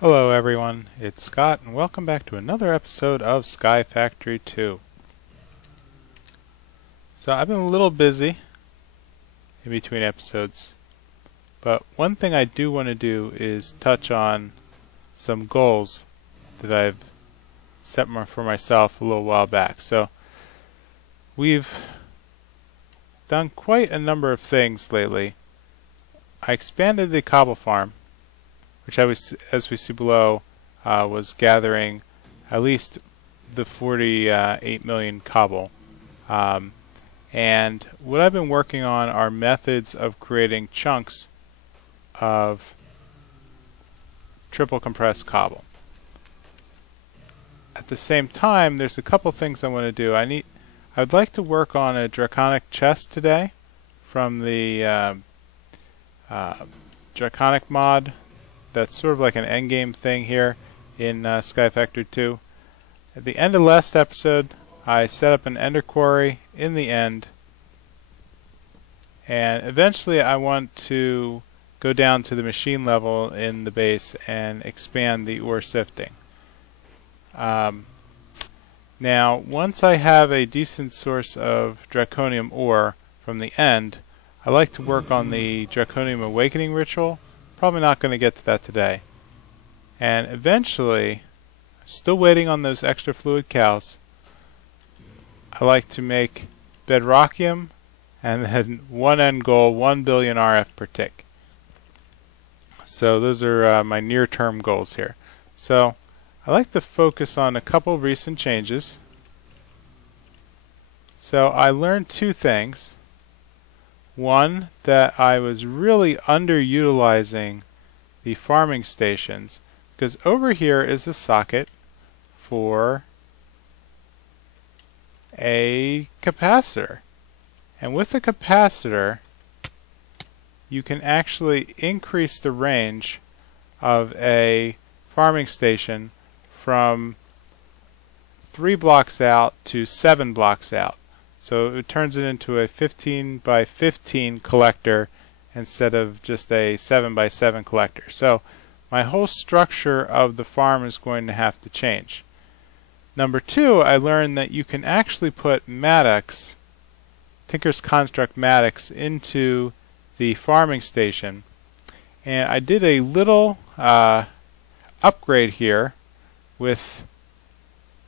Hello everyone, it's Scott and welcome back to another episode of Sky Factory 2. So I've been a little busy in between episodes, but one thing I do want to do is touch on some goals that I've set for myself a little while back. So we've done quite a number of things lately. I expanded the Cobble farm, which as we see below, was gathering at least the 48 million cobble. And what I've been working on are methods of creating chunks of triple compressed cobble. At the same time, there's a couple things I want to do. I'd like to work on a Draconic Chest today from the Draconic mod. That's sort of like an endgame thing here in Sky Factory 2. At the end of last episode, I set up an ender quarry in the end, and eventually I want to go down to the machine level in the base and expand the ore sifting. Now, once I have a decent source of draconium ore from the end, I like to work on the Draconium Awakening ritual. Probably not going to get to that today. And eventually, still waiting on those extra fluid cows, I like to make bedrockium and then one end goal, 1 billion RF per tick. So those are my near-term goals here. So I like to focus on a couple recent changes. So I learned two things. One, that I was really underutilizing the farming stations, because over here is a socket for a capacitor. And with the capacitor, you can actually increase the range of a farming station from 3 blocks out to 7 blocks out. So it turns it into a 15 by 15 collector instead of just a 7 by 7 collector. So my whole structure of the farm is going to have to change. Number two, I learned that you can actually put mattocks, Tinker's Construct mattocks, into the farming station. And I did a little upgrade here with,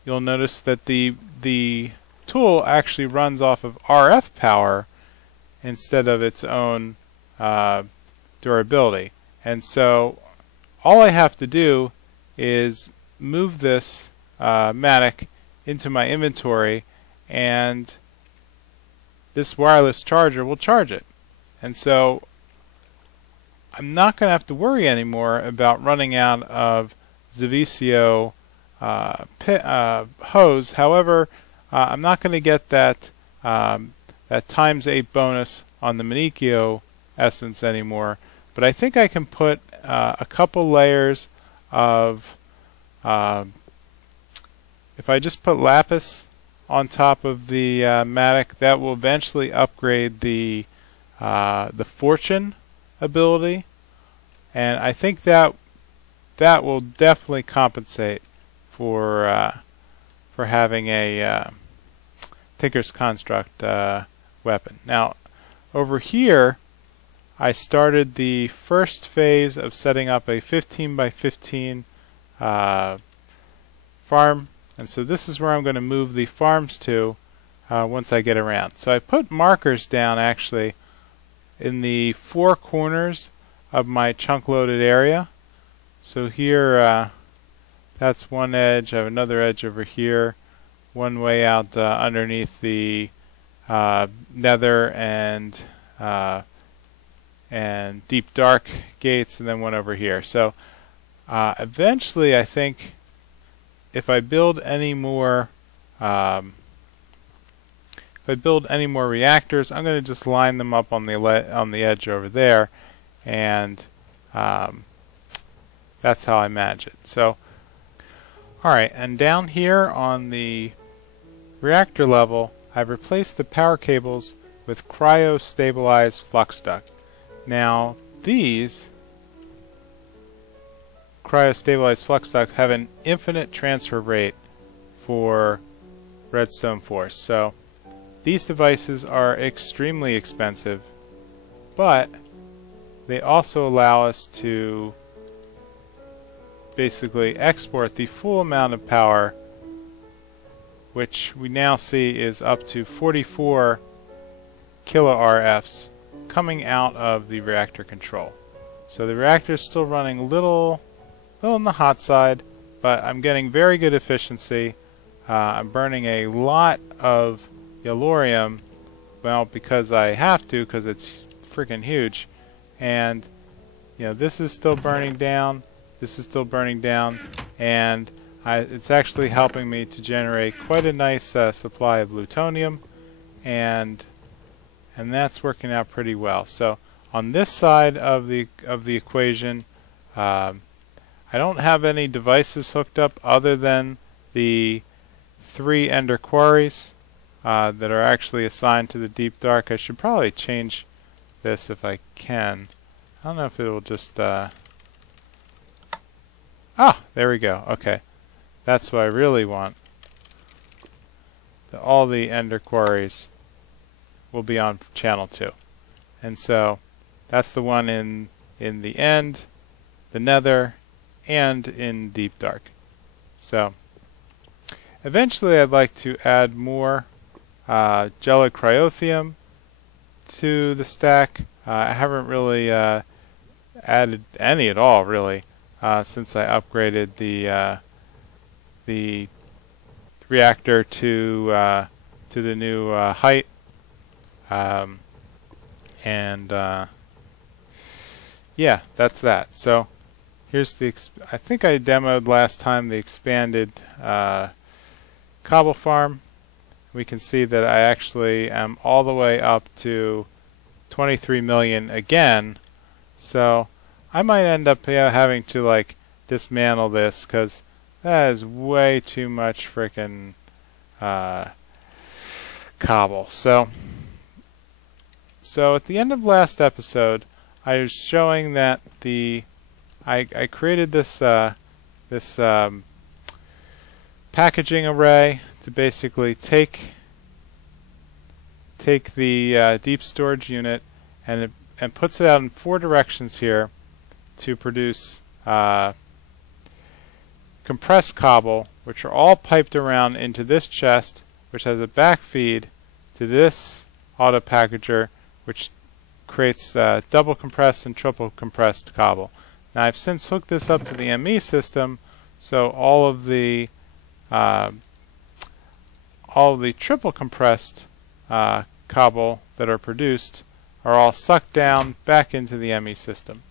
you'll notice that the tool actually runs off of RF power instead of its own durability. And so all I have to do is move this mattock into my inventory, and this wireless charger will charge it. And so I'm not going to have to worry anymore about running out of Zavisio hose. However, I'm not going to get that that ×8 bonus on the Manicchio essence anymore, but I think I can put a couple layers of, if I just put lapis on top of the mattock, that will eventually upgrade the fortune ability, and I think that will definitely compensate for having a Tinker's Construct weapon. Now, over here, I started the first phase of setting up a 15 by 15 farm, and so this is where I'm going to move the farms to once I get around. So I put markers down actually in the 4 corners of my chunk-loaded area. So here, that's one edge. I have another edge over here, one way out underneath the nether and deep dark gates, and then one over here. So eventually, I think if I build any more reactors, I'm going to just line them up on the edge over there, and that's how I manage it. So, all right, and down here on the reactor level, I've replaced the power cables with Cryo-Stabilized Fluxduct. Now, these Cryo-Stabilized Fluxduct have an infinite transfer rate for redstone force. So these devices are extremely expensive, but they also allow us to basically export the full amount of power, which we now see is up to 44 kilo RFs coming out of the reactor control. So the reactor is still running a little on the hot side, but I'm getting very good efficiency. I'm burning a lot of yellorium, well, because I have to, because it's freaking huge. And you know, this is still burning down, this is still burning down, and it's actually helping me to generate quite a nice supply of plutonium, and that's working out pretty well. So on this side of the equation, I don't have any devices hooked up other than the 3 ender quarries that are actually assigned to the deep dark. I should probably change this if I can. I don't know if it will just there we go. Okay, that's what I really want. All the ender quarries will be on channel 2, and so that's the one in the end, the nether, and in deep dark. So eventually I'd like to add more gelid cryothium to the stack. I haven't really added any at all, really, since I upgraded the reactor to the new height, yeah, that's that. So here's the I think I demoed last time the expanded Cobble farm. We can see that I actually am all the way up to 23 million again. So I might end up having to like dismantle this, because that is way too much frickin' cobble. So at the end of last episode, I was showing that I created this packaging array to basically take the deep storage unit and puts it out in 4 directions here to produce compressed cobble, which are all piped around into this chest, which has a backfeed to this auto packager, which creates double compressed and triple compressed cobble. Now I've since hooked this up to the ME system, so all of the triple compressed cobble that are produced are all sucked down back into the ME system.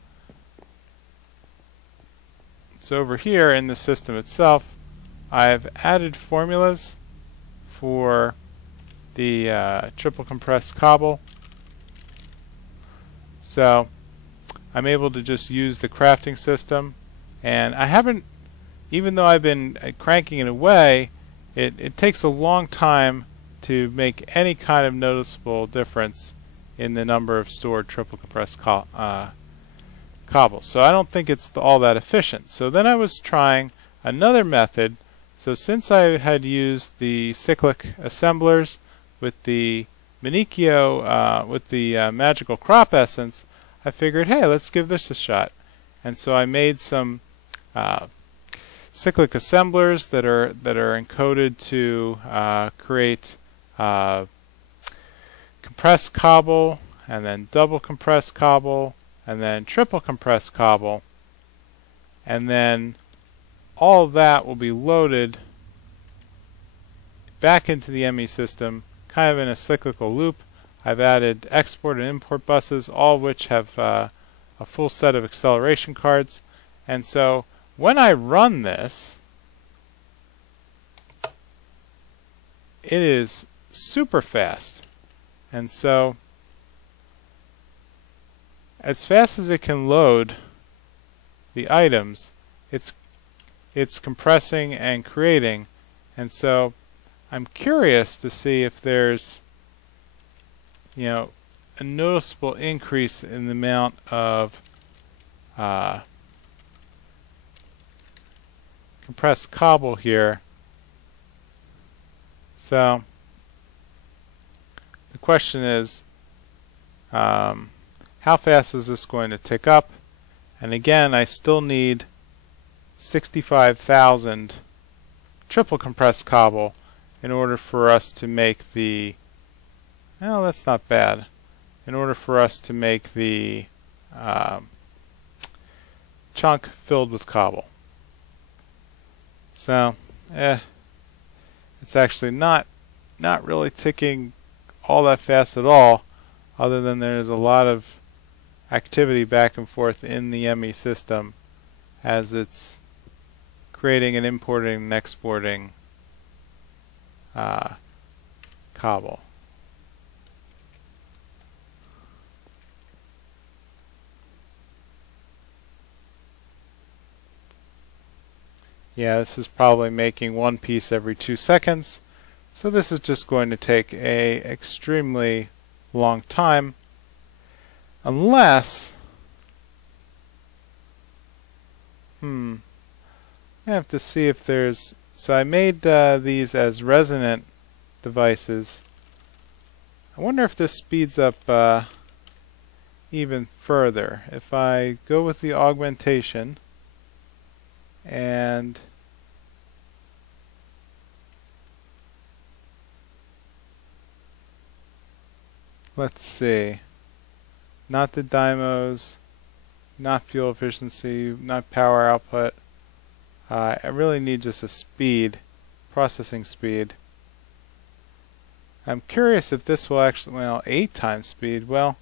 So over here in the system itself, I've added formulas for the triple compressed cobble. So I'm able to just use the crafting system, and I haven't, even though I've been cranking it away, it takes a long time to make any kind of noticeable difference in the number of stored triple compressed cobble. So I don't think it's all that efficient. So then I was trying another method. So since I had used the cyclic assemblers with the Manicchio, with the magical crop essence, I figured, hey, let's give this a shot. And so I made some cyclic assemblers that are encoded to create compressed cobble, and then double compressed cobble, and then triple compressed cobble, and then all of that will be loaded back into the ME system, kind of in a cyclical loop. I've added export and import buses, all of which have a full set of acceleration cards. And so when I run this, it is super fast. And so as fast as it can load the items, it's compressing and creating. And so I'm curious to see if there's, you know, a noticeable increase in the amount of compressed cobble here. So the question is, how fast is this going to tick up? And again, I still need 65,000 triple compressed cobble in order for us to make the, well, that's not bad, in order for us to make the chunk filled with cobble. So, it's actually not really ticking all that fast at all, other than there's a lot of activity back and forth in the ME system as it's creating and importing and exporting cobble. Yeah, this is probably making one piece every 2 seconds, so this is just going to take a extremely long time, unless I have to see if there's, so I made these as resonant devices. I wonder if this speeds up even further. If I go with the augmentation and let's see, not the dynamos, not fuel efficiency, not power output. I really need just a speed, processing speed. I'm curious if this will actually, well, 8 times speed. Well,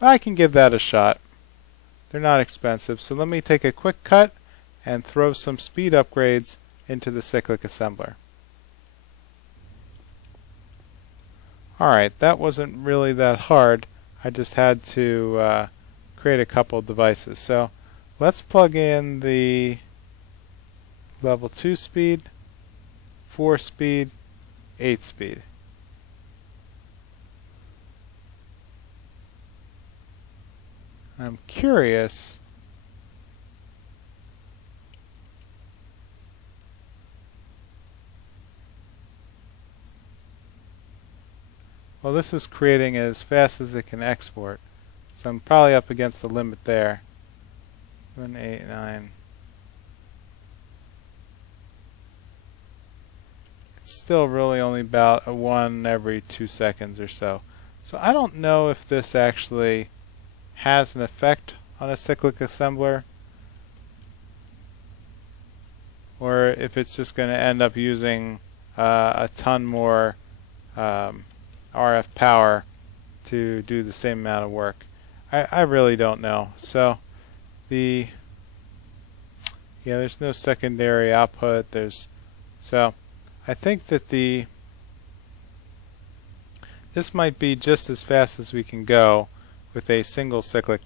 I can give that a shot. They're not expensive, so let me take a quick cut and throw some speed upgrades into the cyclic assembler. Alright, that wasn't really that hard. I just had to create a couple of devices. So let's plug in the level 2 speed, 4 speed, 8 speed. I'm curious well, this is creating as fast as it can export, so I'm probably up against the limit there. 7, 8, 9. It's still really only about a 1 every 2 seconds or so. So I don't know if this actually has an effect on a cyclic assembler, or if it's just going to end up using a ton more RF power to do the same amount of work. I really don't know. So there's no secondary output. So I think that this might be just as fast as we can go with a single cyclic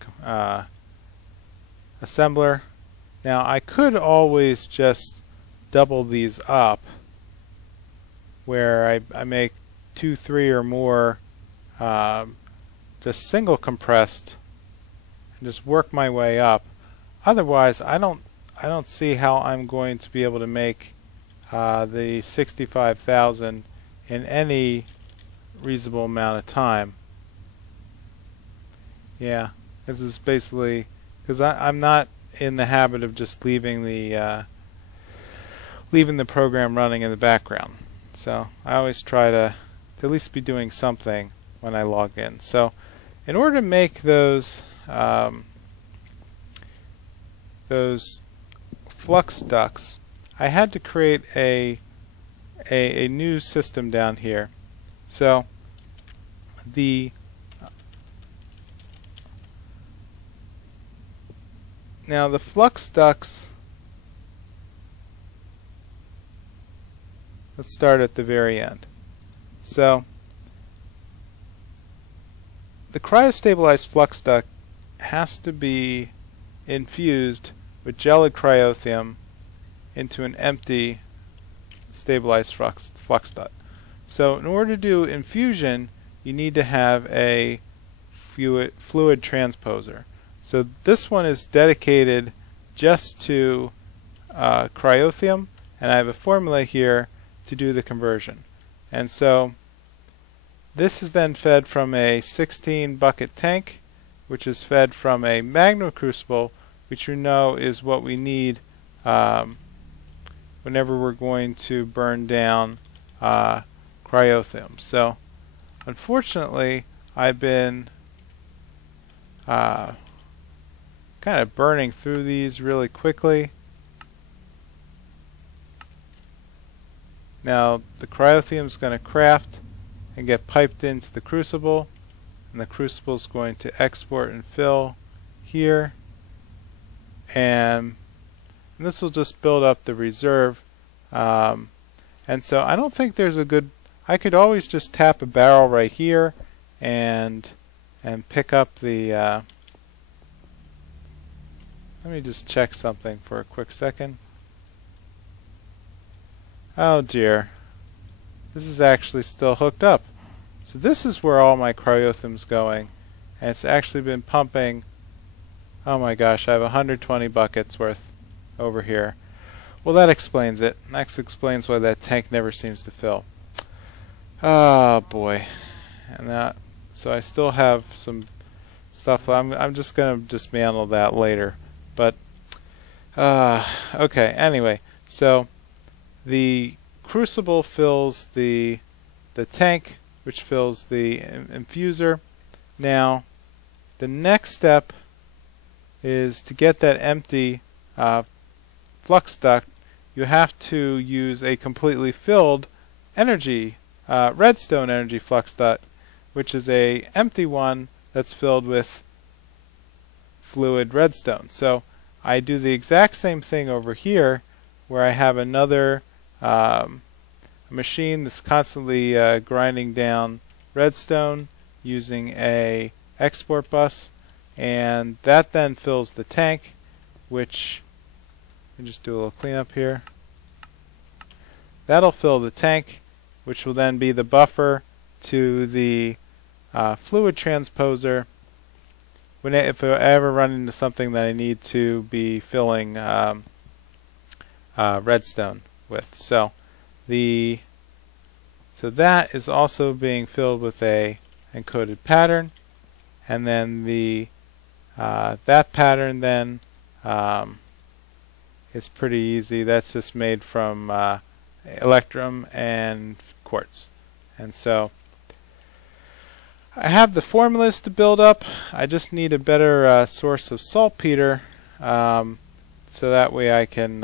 assembler. Now I could always just double these up, where I make 2, 3 or more just single compressed and just work my way up. Otherwise, I don't see how I'm going to be able to make the 65,000 in any reasonable amount of time. Yeah, this is basically because I'm not in the habit of just leaving the program running in the background. So I always try to at least be doing something when I log in. So in order to make those flux ducts, I had to create a new system down here. So now the flux ducts, let's start at the very end. So the cryo-stabilized flux duct has to be infused with gelid cryothium into an empty stabilized flux duct. So in order to do infusion, you need to have a fluid transposer. So this one is dedicated just to cryothium, and I have a formula here to do the conversion. And so this is then fed from a 16 bucket tank, which is fed from a magma crucible, which you know is what we need whenever we're going to burn down cryothium. So unfortunately I've been kind of burning through these really quickly. Now the cryothium is going to craft and get piped into the crucible, and the crucible is going to export and fill here, and this will just build up the reserve. And so I don't think there's a good, I could always just tap a barrel right here and pick up the let me just check something for a quick second. Oh dear, this is actually still hooked up. So this is where all my cryothium's going, and it's actually been pumping. Oh my gosh, I have 120 buckets worth over here. Well, that explains it. That explains why that tank never seems to fill. Oh boy. And that, so I still have some stuff. I'm just going to dismantle that later. But okay, anyway, so the crucible fills the tank, which fills the infuser. Now the next step is to get that empty flux duct. You have to use a completely filled energy redstone energy flux duct, which is a empty one that's filled with fluid redstone. So I do the exact same thing over here, where I have another machine that's constantly grinding down redstone using a export bus, and that then fills the tank, which, let me just do a little cleanup here. That'll fill the tank, which will then be the buffer to the fluid transposer if I ever run into something that I need to be filling redstone with. So that is also being filled with a encoded pattern, and then that pattern then is pretty easy. That's just made from electrum and quartz. And so I have the formulas to build up. I just need a better source of saltpeter, so that way I can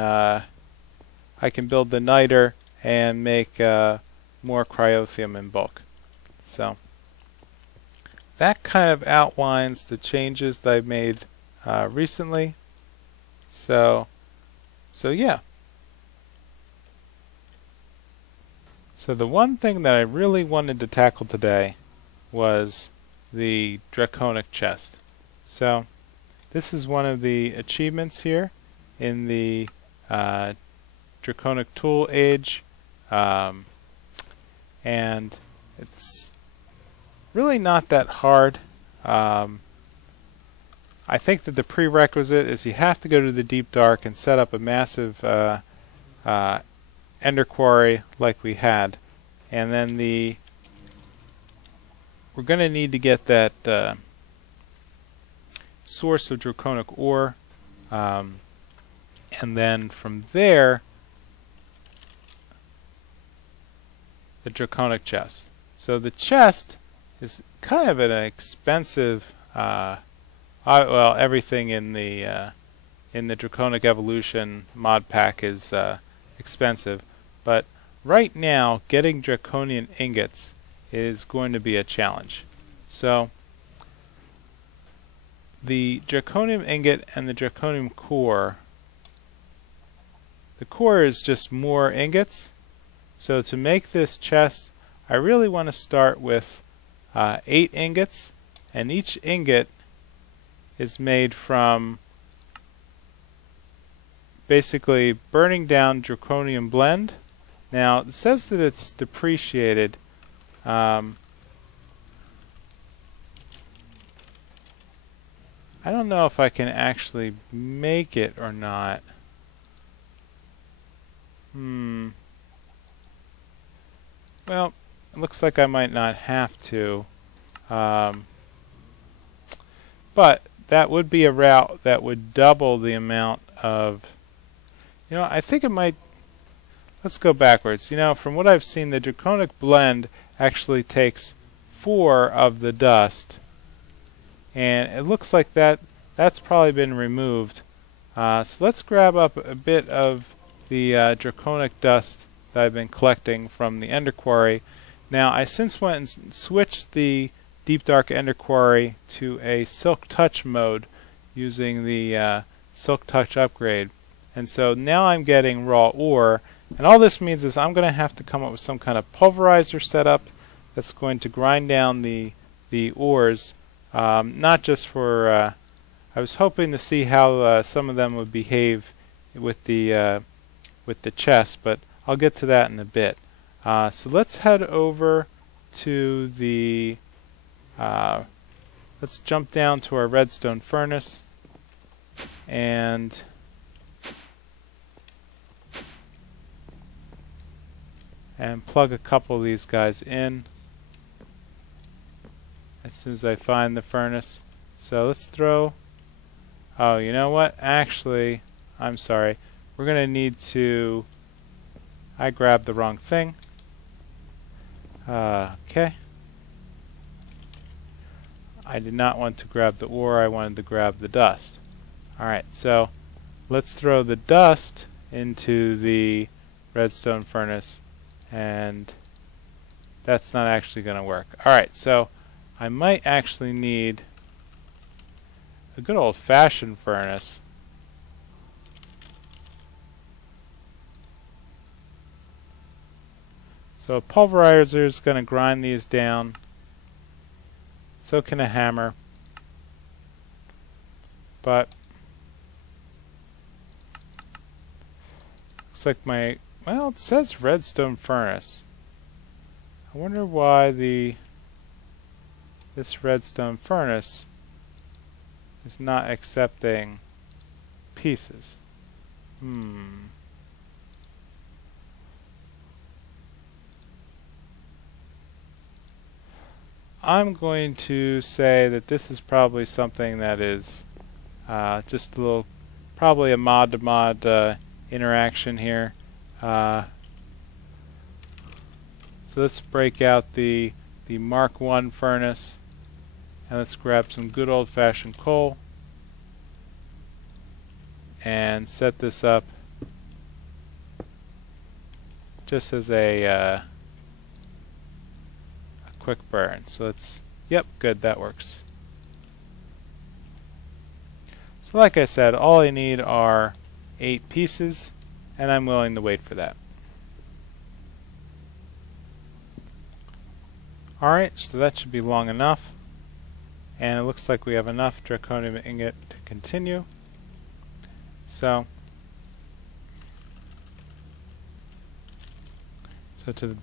build the niter and make more cryothium in bulk. So that kind of outlines the changes that I've made recently. So yeah. So the one thing that I really wanted to tackle today was the Draconic Chest. So this is one of the achievements here in the Draconic Tool Age, and it's really not that hard. I think that the prerequisite is you have to go to the deep dark and set up a massive ender quarry like we had, and then we're going to need to get that source of draconic ore, and then from there the Draconic Chest. So the chest is kind of an expensive, well, everything in the Draconic Evolution mod pack is expensive, but right now getting draconian ingots is going to be a challenge. So the draconium ingot and the draconium core, the core is just more ingots. So to make this chest, I really want to start with 8 ingots, and each ingot is made from basically burning down draconium blend. Now it says that it's depreciated. I I don't know if I can actually make it or not. Well, it looks like I might not have to. But that would be a route that would double the amount of... I think it might... Let's go backwards. From what I've seen, the Draconic blend actually takes 4 of the dust. And it looks like that's probably been removed. So let's grab up a bit of the Draconic dust that I've been collecting from the Ender Quarry. Now, I since went and switched the Deep Dark Ender Quarry to a Silk Touch mode using the Silk Touch upgrade. And so now I'm getting raw ore. And all this means is I'm going to have to come up with some kind of pulverizer setup that's going to grind down the ores. Not just for... I was hoping to see how some of them would behave with the chest, but I'll get to that in a bit. So let's head over to the... let's jump down to our redstone furnace and plug a couple of these guys in as soon as I find the furnace. So let's throw... Oh, you know what? Actually, I'm sorry. We're going to need to... I grabbed the wrong thing. Okay. I did not want to grab the ore, I wanted to grab the dust. Alright, so let's throw the dust into the redstone furnace, and that's not actually going to work. Alright, so I might actually need a good old-fashioned furnace. So a pulverizer is going to grind these down. So can a hammer. But looks like my... Well, it says redstone furnace. I wonder why this redstone furnace is not accepting pieces. I'm going to say that this is probably something that is just a little, probably a mod-to-mod interaction here. So let's break out the Mark I furnace, and let's grab some good old-fashioned coal and set this up just as a quick burn. So let's, yep, good, that works. So like I said, all I need are 8 pieces, and I'm willing to wait for that. Alright, so that should be long enough, and it looks like we have enough Draconium ingot to continue. So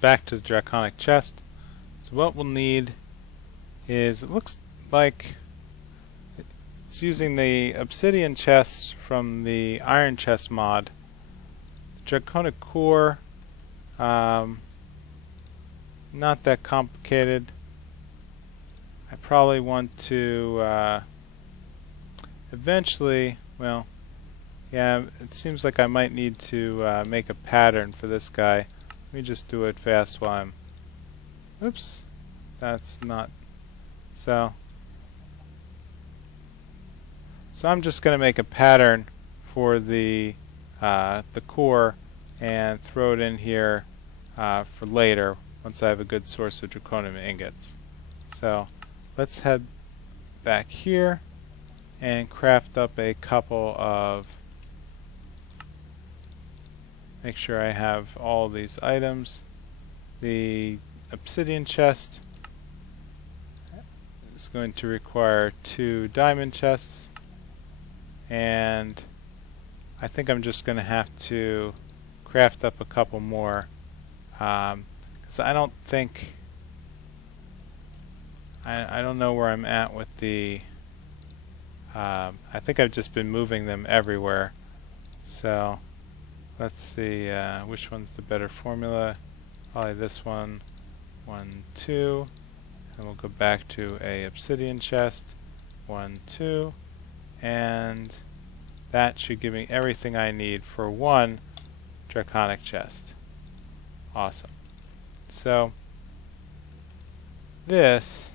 back to the Draconic Chest. So what we'll need is, it looks like it's using the obsidian chest from the iron chest mod. The Draconic core, not that complicated. I probably want to eventually, well, yeah, it seems like I might need to make a pattern for this guy. Let me just do it fast while I'm... Oops, that's not... So I'm just going to make a pattern for the core and throw it in here for later once I have a good source of Draconium ingots. So let's head back here and craft up a couple of... Make sure I have all these items. The obsidian chest is going to require 2 diamond chests, and I think I'm just going to have to craft up a couple more, because I don't think I don't know where I'm at with the I think I've just been moving them everywhere. So let's see which one's the better formula. Probably this one. 1, 2. And we'll go back to a obsidian chest. 1, 2. And that should give me everything I need for one Draconic Chest. Awesome. So this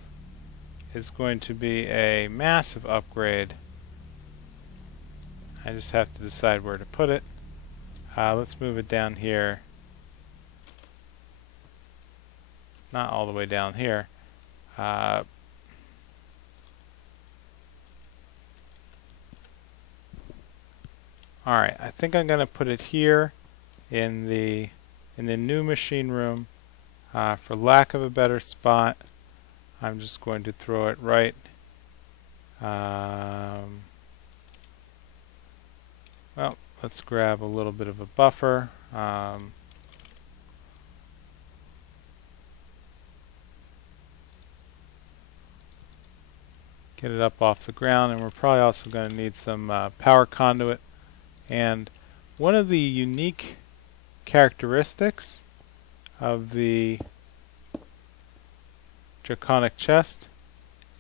is going to be a massive upgrade. I just have to decide where to put it. Let's move it down here. Not all the way down here. Alright, I think I'm going to put it here in the new machine room. For lack of a better spot, I'm just going to throw it right well, let's grab a little bit of a buffer. Get it up off the ground, and we're probably also going to need some power conduit. And one of the unique characteristics of the Draconic Chest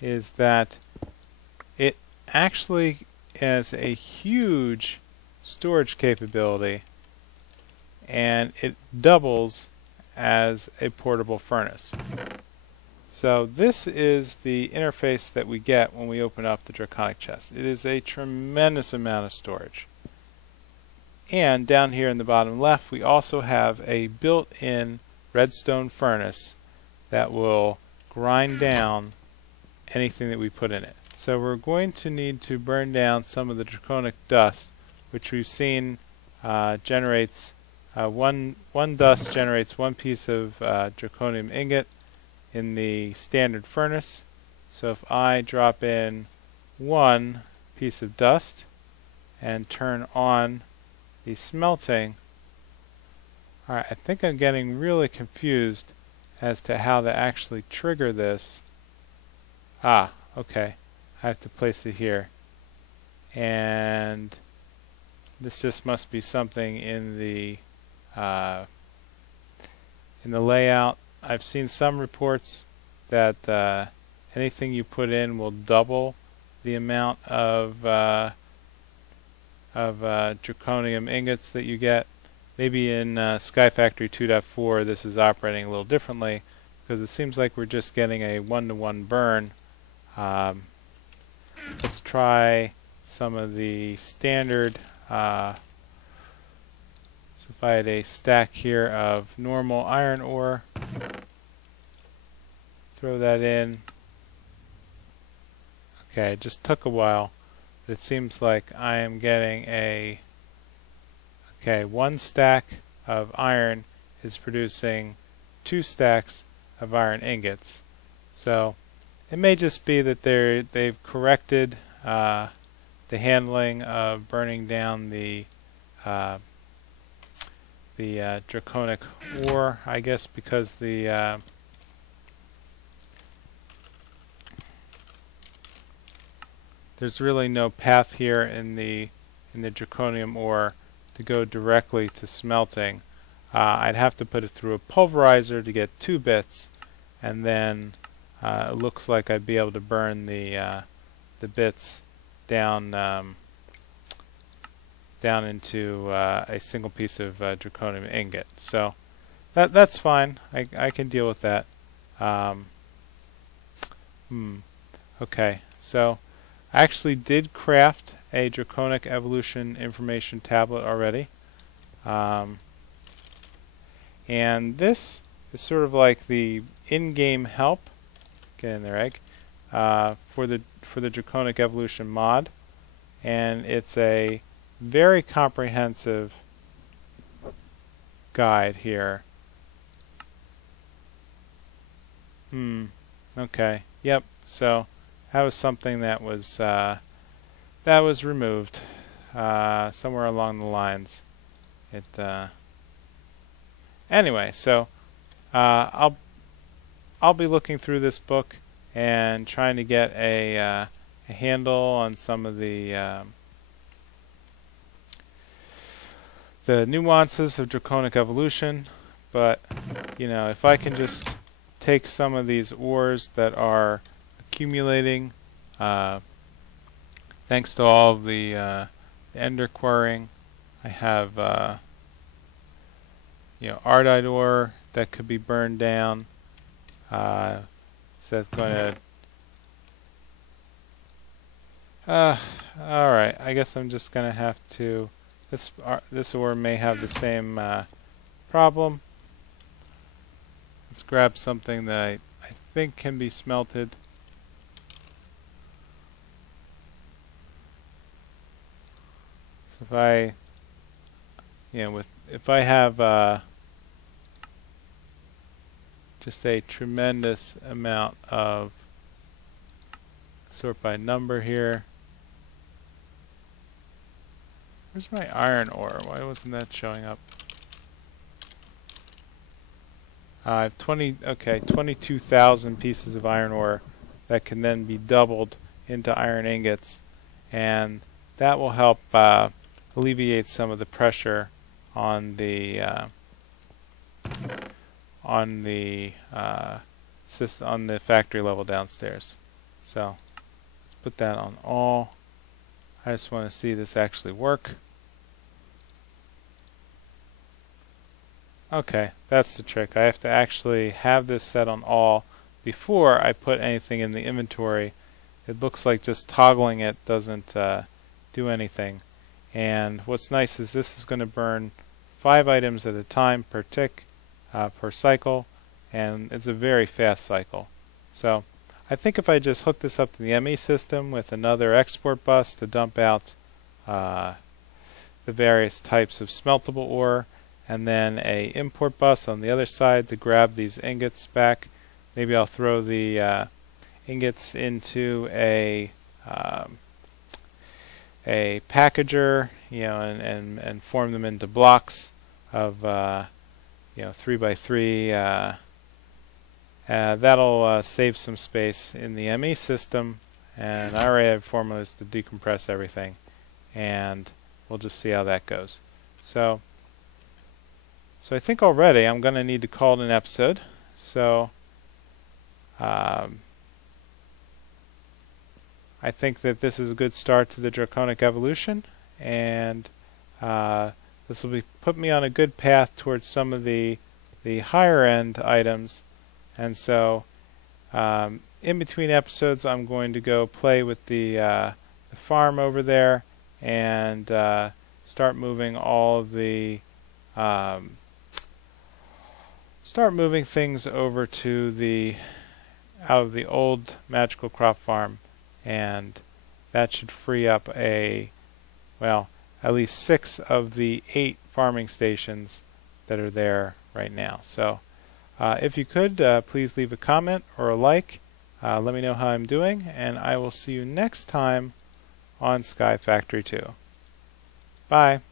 is that it actually has a huge storage capability, and it doubles as a portable furnace. So this is the interface that we get when we open up the Draconic Chest. It is a tremendous amount of storage. And down here in the bottom left, we also have a built-in redstone furnace that will grind down anything that we put in it. So we're going to need to burn down some of the draconic dust, which we've seen generates one dust generates one piece of draconium ingot in the standard furnace. So if I drop in one piece of dust and turn on the smelting, alright, I think I'm getting really confused as to how to actually trigger this. Okay, I have to place it here, and this just must be something in the layout. I've seen some reports that anything you put in will double the amount of draconium ingots that you get. Maybe in Sky Factory 2.4 this is operating a little differently, because it seems like we're just getting a one-to-one burn. Let's try some of the standard. So if I had a stack here of normal iron ore, throw that in. Okay, it just took a while. It seems like I am getting a one stack of iron is producing 2 stacks of iron ingots. So it may just be that they've corrected the handling of burning down the draconic ore, I guess, because there's really no path here in the draconium ore to go directly to smelting. I'd have to put it through a pulverizer to get 2 bits, and then it looks like I'd be able to burn the bits down into a single piece of draconium ingot. So that's fine. I can deal with that. Okay, so I actually did craft a Draconic Evolution information tablet already. And this is sort of like the in-game help, get in there, egg, for the Draconic Evolution mod. And it's a very comprehensive guide here. Okay, yep, so that was something that was removed somewhere along the lines. Anyway, so I'll be looking through this book and trying to get a handle on some of the nuances of Draconic evolution, but if I can just take some of these ores that are accumulating thanks to all of the ender quarrying. I have ardite ore that could be burned down. So that's going to alright, I guess I'm just going to have to, this ore may have the same problem. Let's grab something that I think can be smelted. So if I, if I have just a tremendous amount of, sort by number here. Where's my iron ore? Why wasn't that showing up? I have 22,000 pieces of iron ore that can then be doubled into iron ingots, and that will help alleviate some of the pressure on the factory level downstairs. So let's put that on all. I just want to see this actually work. Okay, that's the trick. I have to actually have this set on all before I put anything in the inventory. It looks like just toggling it doesn't do anything. And what's nice is this is going to burn 5 items at a time per tick, per cycle, and it's a very fast cycle. So I think if I just hook this up to the ME system with another export bus to dump out the various types of smeltable ore, and then a import bus on the other side to grab these ingots back. Maybe I'll throw the ingots into a packager, and form them into blocks of 3x3. That'll save some space in the ME system, and I already have formulas to decompress everything, and we'll just see how that goes. So I think already I'm going to need to call it an episode. So I think that this is a good start to the Draconic evolution, and this will put me on a good path towards some of the higher end items. And so in between episodes I'm going to go play with the farm over there and start moving all of the start moving things over to out of the old magical crop farm, and that should free up at least 6 of the 8 farming stations that are there right now. So if you could, please leave a comment or a like. Let me know how I'm doing, and I will see you next time on Sky Factory 2. Bye.